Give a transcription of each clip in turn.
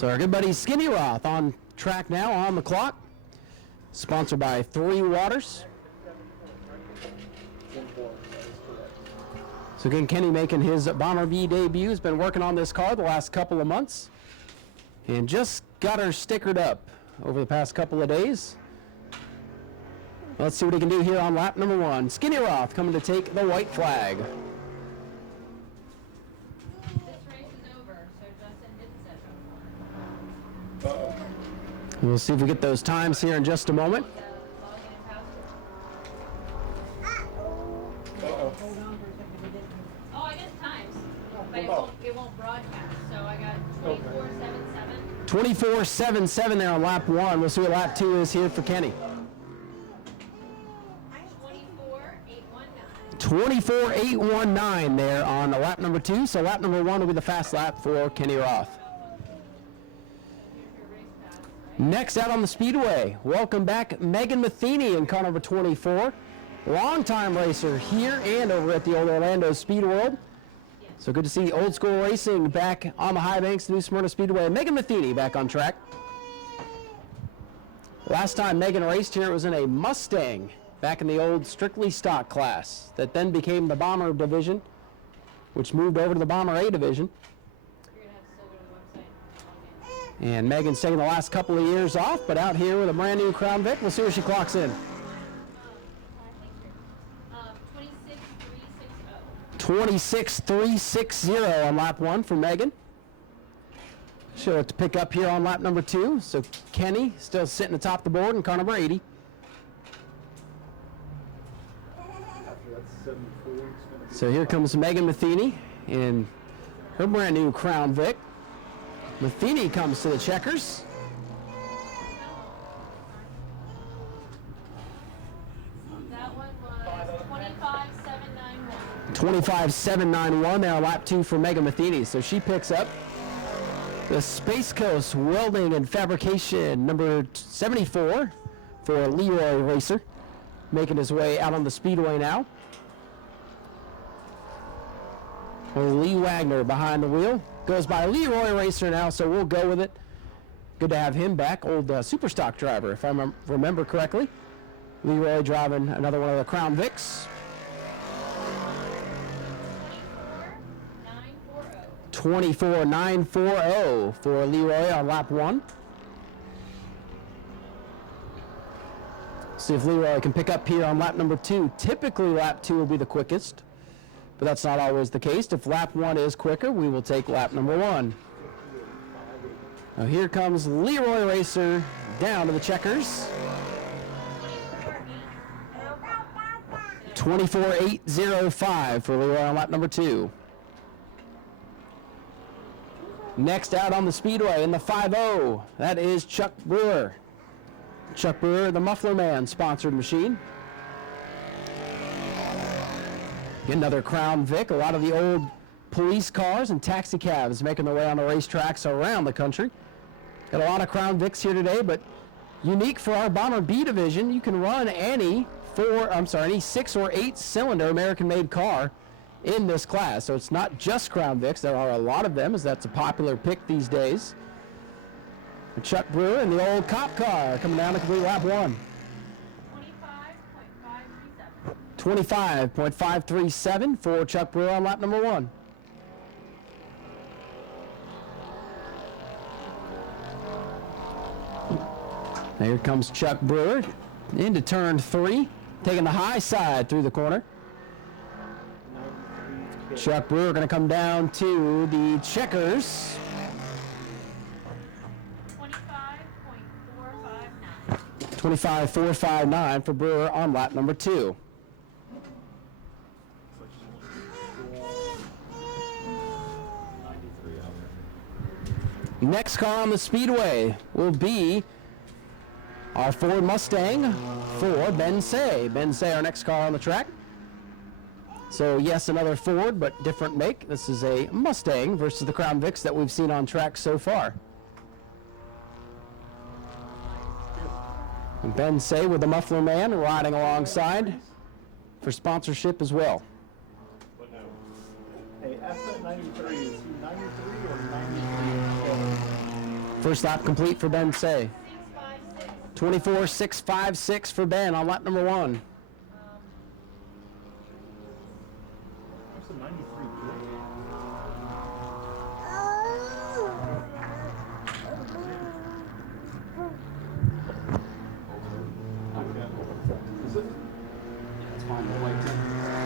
So our good buddy Skinny Roth on track now, on the clock. Sponsored by 3 Waters. So again, Kenny making his Bomber V debut. Has been working on this car the last couple of months. And just got her stickered up over the past couple of days. Let's see what he can do here on lap number 1. Skinny Roth coming to take the white flag. We'll see if we get those times here in just a moment. Oh, I got times, but it won't broadcast. So I got 24.77. 24.77 there on lap 1. We'll see what lap 2 is here for Kenny. 24.819. 24.819 there on lap number 2. So lap number 1 will be the fast lap for Kenny Roth. Next out on the Speedway, welcome back Megan Matheny in car number 24. Longtime racer here and over at the old Orlando Speed World. So good to see old school racing back on the high banks, the New Smyrna Speedway. Megan Matheny back on track. Last time Megan raced here, it was in a Mustang back in the old strictly stock class that then became the Bomber division, which moved over to the Bomber A division. And Megan's taking the last couple of years off, but out here with a brand new Crown Vic. We'll see where she clocks in. 26.360 on lap 1 for Megan. She'll have to pick up here on lap number 2. So Kenny still sitting atop the board in car number 80. So here comes Megan Matheny in her brand new Crown Vic. Matheny comes to the checkers. That one was 25.791. 25.791 there on lap 2 for Megan Matheny. So she picks up the Space Coast Welding and Fabrication number 74 for Leroy Racer. Making his way out on the Speedway now. Lee Wagner behind the wheel. Goes by Leroy Racer now, so we'll go with it. Good to have him back. Old Superstock driver, if I remember correctly. Leroy driving another one of the Crown Vics. 24.940 for Leroy on lap 1. See if Leroy can pick up here on lap number 2. Typically lap 2 will be the quickest, but that's not always the case. If lap 1 is quicker, we will take lap number 1. Now here comes Leroy Racer down to the checkers. 24.805 for Leroy on lap number 2. Next out on the Speedway in the 5.0, that is Chuck Brewer. Chuck Brewer, the Muffler Man sponsored machine. Another Crown Vic. A lot of the old police cars and taxi cabs making their way on the racetracks around the country. Got a lot of Crown Vics here today, but unique for our Bomber B division, you can run any 6 or 8 cylinder American-made car in this class. So it's not just Crown Vics. There are a lot of them, as that's a popular pick these days. Chuck Brewer in the old cop car coming down to complete lap 1. 25.537 for Chuck Brewer on lap number 1. Here comes Chuck Brewer into turn 3, taking the high side through the corner. Chuck Brewer going to come down to the checkers. 25.459 for Brewer on lap number 2. Next car on the Speedway will be our Ford Mustang for Ben Say. Ben Say, our next car on the track. So yes, another Ford, but different make. This is a Mustang versus the Crown Vics that we've seen on track so far. And Ben Say with the Muffler Man riding alongside for sponsorship as well. Hey, F93, is he 93 or 93? First lap complete for Ben Say. 656. 24.656 for Ben on lap number 1. That's a 93 kid. Is it?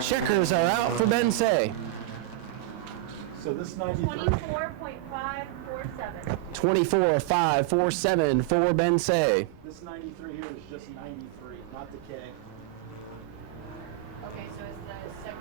Checkers are out for Ben Say. So this 93. 24.547. 24.547 for Ben Say. This 93 here is just 93, not the K. Okay, so it's the second.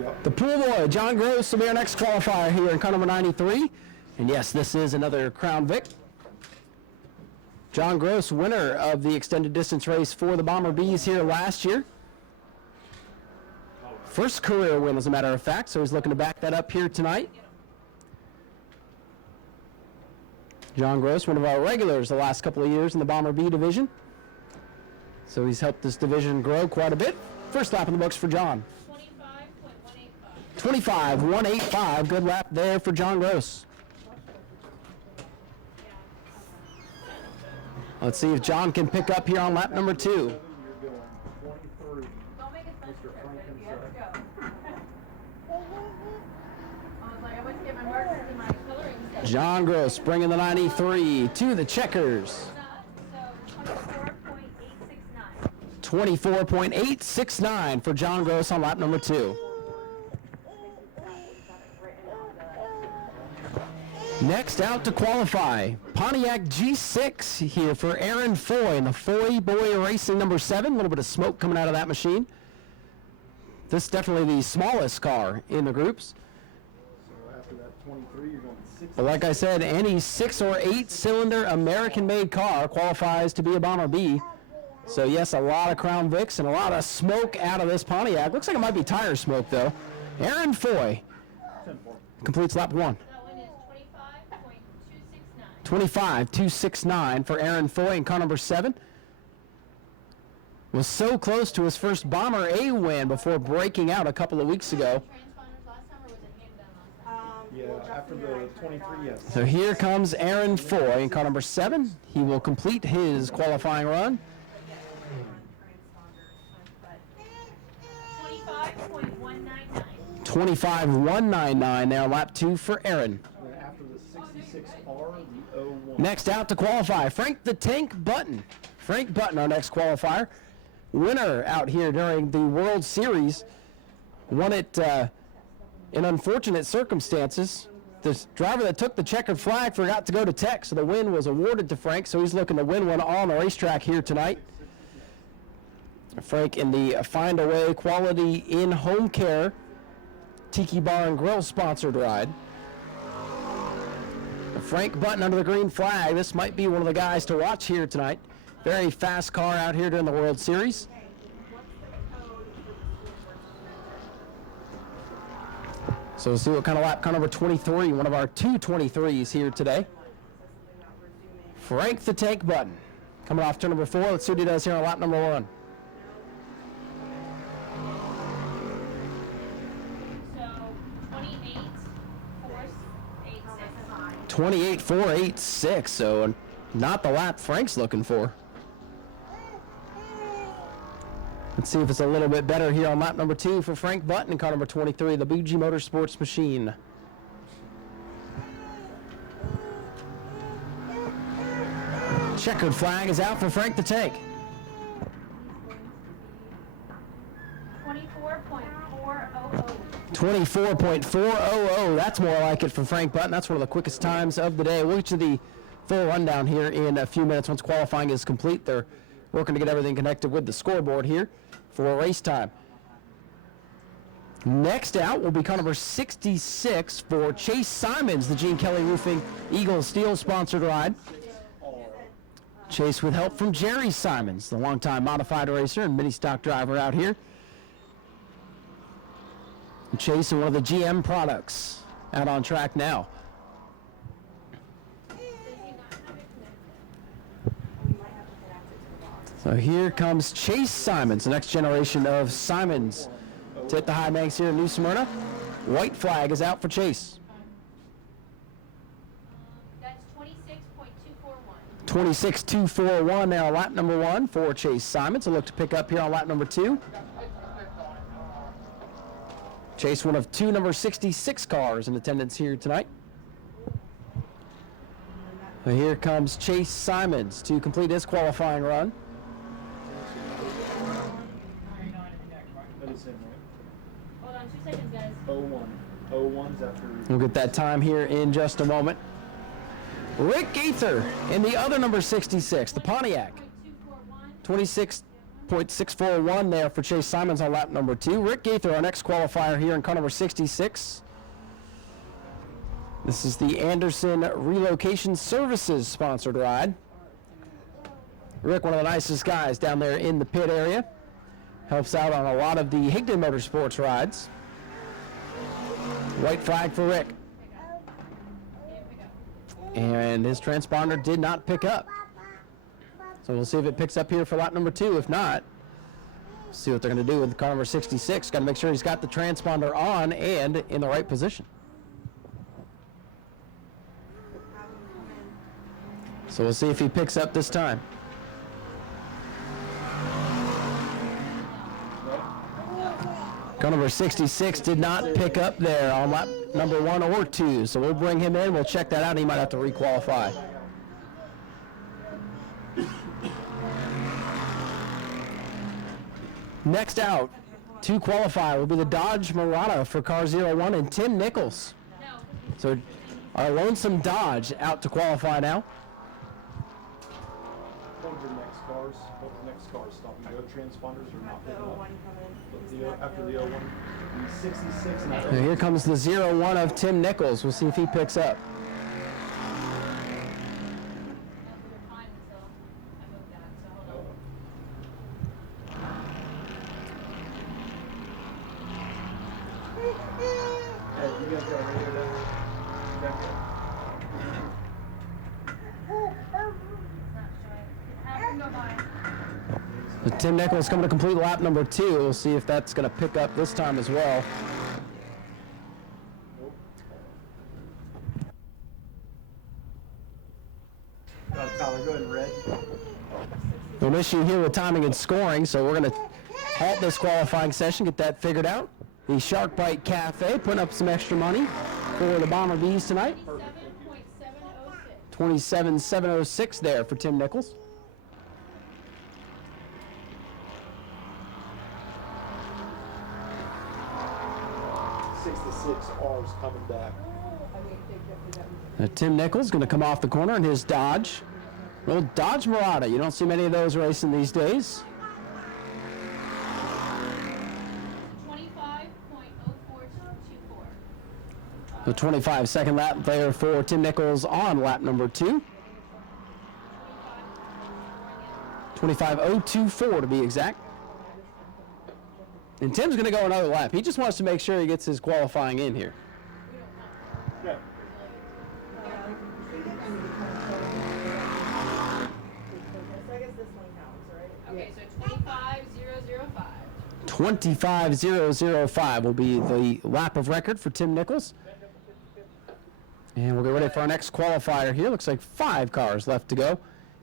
Yep. The pool boy, John Gross, will be our next qualifier here in car number 93. And yes, this is another Crown Vic. John Gross, winner of the extended distance race for the Bomber Bees here last year. First career win, as a matter of fact, so he's looking to back that up here tonight. John Gross, one of our regulars the last couple of years in the Bomber B division. So he's helped this division grow quite a bit. First lap in the books for John. 25.185. 25.185, good lap there for John Gross. Let's see if John can pick up here on lap number 2. You're going 23. Don't make it fun Mr. for Frank everybody. You have to himself. go. I was like, I went to get my markers and my coloring stuff. John Gross bringing the 93 to the Checkers. So 24.869. 24.869 for John Gross on lap number 2. Next out to qualify, Pontiac G6 here for Aaron Foy in the Foy Boy Racing number 7. A little bit of smoke coming out of that machine. This is definitely the smallest car in the groups. So after that 23, you're going 6. But like I said, any 6 or 8 cylinder American-made car qualifies to be a Bomber B. So yes, a lot of Crown Vics and a lot of smoke out of this Pontiac. Looks like it might be tire smoke though. Aaron Foy 10-4. completes lap 1. That one is 25.269. 25.269 for Aaron Foy in car number 7. Was so close to his first Bomber A win before breaking out a couple of weeks ago. Transponders last time, or was it hand done last time? Yeah, after the 23, yes. So here comes Aaron Foy in car number 7. He will complete his qualifying run. 25.199. 25.199 there, lap 2 for Aaron. And after the 66R, the 01. Next out to qualify, Frank the Tank Button. Frank Button, our next qualifier. Winner out here during the World Series. Won it in unfortunate circumstances. The driver that took the checkered flag forgot to go to tech, so the win was awarded to Frank, so he's looking to win one on the racetrack here tonight. Frank in the Find a Way Quality in Home Care Tiki Bar and Grill sponsored ride. Frank Button under the green flag. This might be one of the guys to watch here tonight. Very fast car out here during the World Series. So we'll see what kind of lap car number 23, one of our 223s here today. Frank the Tank Button. Coming off turn number 4. Let's see what he does here on lap number 1. So 28.486. 28.486, so not the lap Frank's looking for. Let's see if it's a little bit better here on lap number 2 for Frank Button in car number 23, the Bougie Motorsports machine. Checkered flag is out for Frank the Tank. 24.400. 24.400, that's more like it for Frank Button. That's one of the quickest times of the day. We'll get you the full rundown here in a few minutes once qualifying is complete. They're working to get everything connected with the scoreboard here for race time. Next out will be car number 66 for Chase Simons, the Gene Kelly Roofing Eagle Steel sponsored ride. Chase with help from Jerry Simons, the longtime modified racer and mini stock driver out here. Chase and one of the GM products out on track now. So here comes Chase Simons, the next generation of Simons to hit the high banks here in New Smyrna. White flag is out for Chase. That's 26.241. 26.241 now lap number 1 for Chase Simons. A look to pick up here on lap number 2. Chase, one of 2 number 66 cars in attendance here tonight. And here comes Chase Simons to complete his qualifying run. That is him, right? Hold on 2 seconds, guys. 01. 01's after. We'll get that time here in just a moment. Rick Gaither in the other number 66, the Pontiac. 26.641 there for Chase Simons on lap number 2. Rick Gaither, our next qualifier here in car number 66. This is the Anderson Relocation Services sponsored ride. Rick, one of the nicest guys down there in the pit area. Helps out on a lot of the Higdon Motorsports rides. White flag for Rick. And his transponder did not pick up. So we'll see if it picks up here for lap number 2. If not, see what they're going to do with car number 66. Got to make sure he's got the transponder on and in the right position. So we'll see if he picks up this time. Car number 66 did not pick up there on lap number 1 or 2. So we'll bring him in. We'll check that out. He might have to requalify. Next out to qualify will be the Dodge Murata for car 01 and Tim Nichols. So our lonesome Dodge out to qualify now. What are the next cars? What the next cars stopping? The other transponders are not picking up. After the 01, the 66 and And here comes the 01 of Tim Nichols. We'll see if he picks up. Hey, you guys got a radio there? Back there. So Tim Nichols coming to complete lap number 2. We'll see if that's going to pick up this time as well. Tyler, go ahead and red. An issue here with timing and scoring, so we're going to halt this qualifying session, get that figured out. The Shark Bite Cafe putting up some extra money for the Bomber Bees tonight. 27,706 there for Tim Nichols. R's coming back. Tim Nichols going to come off the corner in his Dodge. Little Dodge Murata. You don't see many of those racing these days. 25.0424. The 25-second lap there for Tim Nichols on lap number 2. 25.024 to be exact. And Tim's going to go another lap. He just wants to make sure he gets his qualifying in here. Yeah. Okay, so 25.005. 25.005 will be the lap of record for Tim Nichols. And we'll get ready for our next qualifier here. Looks like 5 cars left to go.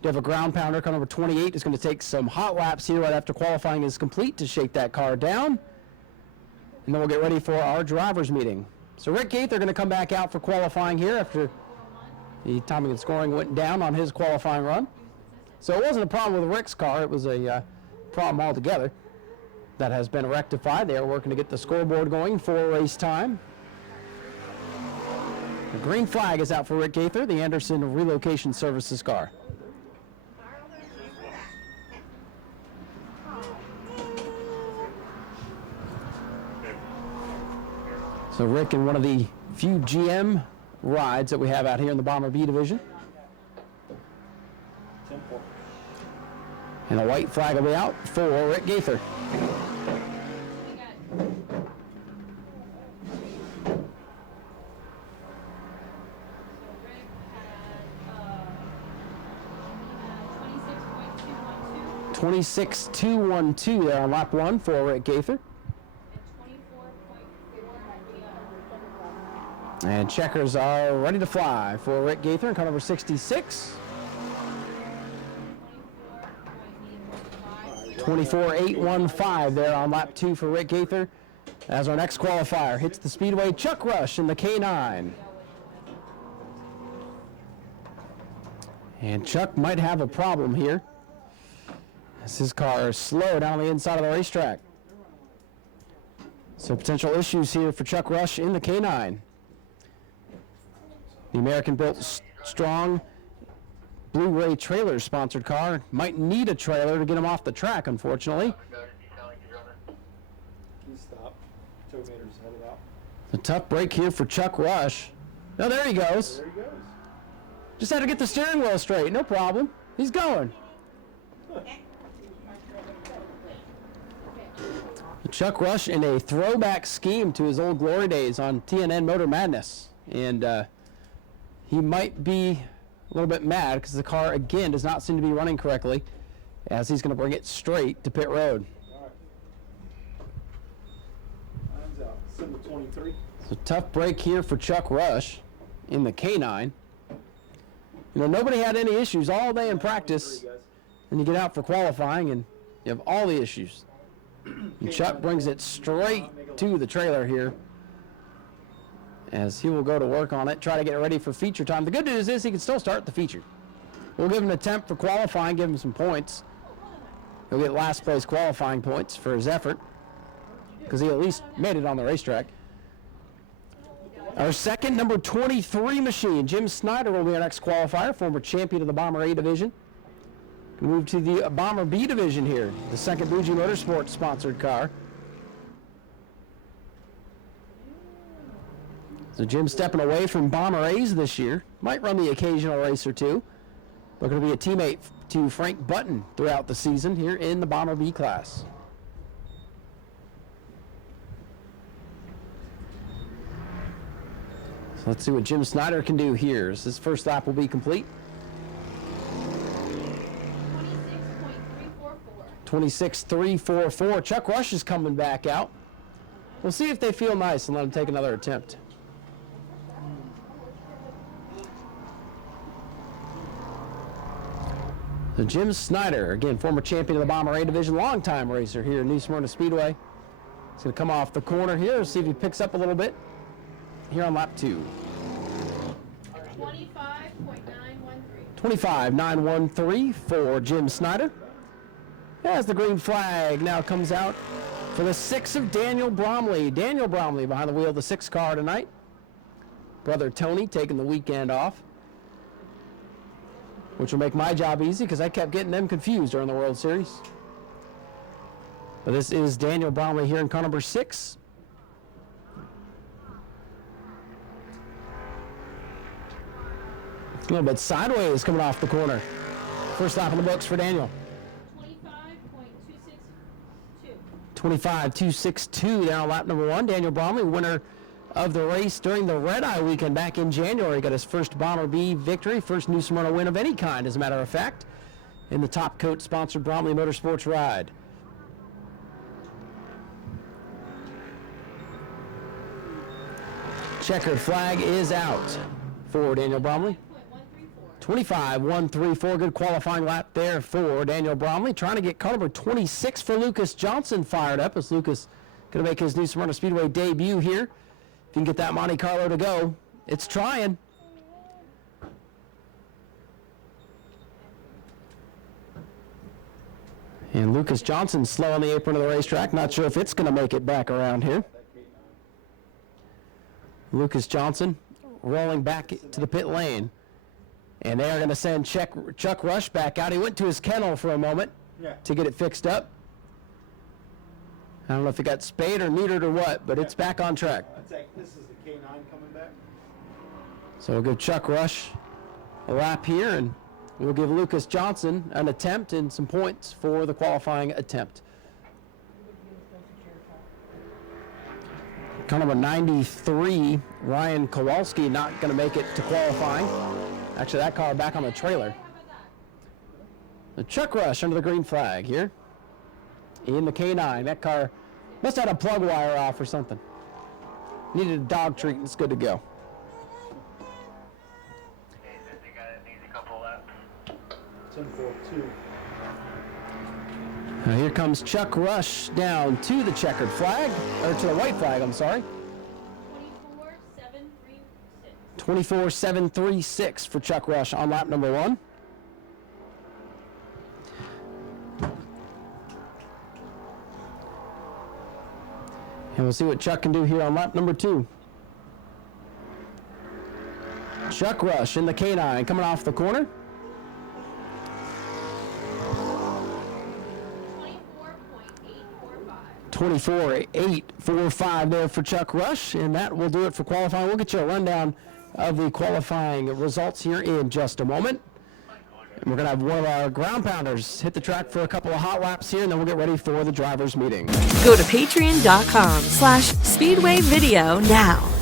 You have a ground pounder, car number 28 is going to take some hot laps here right after qualifying is complete to shake that car down. And then we'll get ready for our drivers meeting. So Rick Gaither going to come back out for qualifying here after the timing and scoring went down on his qualifying run. So it wasn't a problem with Rick's car, it was a problem altogether. That has been rectified. They are working to get the scoreboard going for race time. The green flag is out for Rick Gaither, the Anderson Relocation Services car. So Rick in one of the few GM rides that we have out here in the Bomber B division. And a white flag will be out for Rick Gaither. Rick had 26.212 there on lap 1 for Rick Gaither. And checkers are ready to fly for Rick Gaither in car number 66. 24.815 there on lap 2 for Rick Gaither. As our next qualifier hits the Speedway, Chuck Rush in the K9. And Chuck might have a problem here, as his car is slow down the inside of the racetrack. So potential issues here for Chuck Rush in the K9. The American-built strong Blu-ray trailer sponsored car might need a trailer to get him off the track, unfortunately. Please stop. Tow meter's headed out. A tough break here for Chuck Rush. Oh, there he goes. There he goes. Just had to get the steering wheel straight. No problem. He's going. Chuck Rush in a throwback scheme to his old glory days on TNN Motor Madness. And he might be a little bit mad because the car, again, does not seem to be running correctly, as he's going to bring it straight to pit road. All right. Time's out. Send the 23. So tough break here for Chuck Rush in the K9. You know, nobody had any issues all day in practice, and you get out for qualifying and you have all the issues. And Chuck brings it straight to the trailer here, as he will go to work on it, try to get it ready for feature time. The good news is he can still start the feature. We'll give him an attempt for qualifying, give him some points. He'll get last place qualifying points for his effort, because he at least made it on the racetrack. Our second, number 23 machine, Jim Snyder, will be our next qualifier, former champion of the Bomber A division. We move to the Bomber B division here, the second Bougie Motorsports sponsored car. So Jim stepping away from Bomber A's this year. Might run the occasional race or two, but going to be a teammate to Frank Button throughout the season here in the Bomber B class. So let's see what Jim Snyder can do here. So his first lap will be complete. 26.344. Chuck Rush is coming back out. We'll see if they feel nice and let him take another attempt. So Jim Snyder, again, former champion of the Bomber A division, longtime racer here in New Smyrna Speedway. He's going to come off the corner here, see if he picks up a little bit here on lap 2. 25.913 for Jim Snyder. As the green flag now comes out for the 6 of Daniel Bromley. Daniel Bromley behind the wheel of the 6 car tonight. Brother Tony taking the weekend off, which will make my job easy because I kept getting them confused during the World Series. But this is Daniel Bromley here in car number 6. A little bit sideways coming off the corner. First lap in the books for Daniel. 25.262 down on lap number 1. Daniel Bromley, winner of the race during the Red Eye weekend back in January. Got his first Bomber B victory, first New Smyrna win of any kind, as a matter of fact, in the Top Coat sponsored Bromley Motorsports ride. Checkered flag is out for Daniel Bromley. 25.134, good qualifying lap there for Daniel Bromley. Trying to get car number 26 for Lucas Johnson fired up, as Lucas going to make his New Smyrna Speedway debut here. If you can get that Monte Carlo to go, it's trying. And Lucas Johnson slow on the apron of the racetrack. Not sure if it's going to make it back around here. Lucas Johnson rolling back to the pit lane. And they are going to send Chuck Rush back out. He went to his kennel for a moment to get it fixed up. I don't know if he got spayed or neutered or what, but it's back on track. This is the K9 coming back. So we'll give Chuck Rush a lap here, and we'll give Lucas Johnson an attempt and some points for the qualifying attempt. Kind of a 93, Ryan Kowalski not going to make it to qualifying. Actually, that car back on the trailer. The Chuck Rush under the green flag here in the K9. That car must have had a plug wire off or something. Needed a dog treat, and it's good to go. 10.42. Now here comes Chuck Rush down to the checkered flag, or to the white flag, I'm sorry. 24.736. 24.736 for Chuck Rush on lap number 1. And we'll see what Chuck can do here on lap number 2. Chuck Rush in the K9 coming off the corner. 24.845 there for Chuck Rush, and that will do it for qualifying. We'll get you a rundown of the qualifying results here in just a moment. And we're going to have one of our ground pounders hit the track for a couple of hot laps here, and then we'll get ready for the drivers' meeting. Go to patreon.com/Speedway Video now.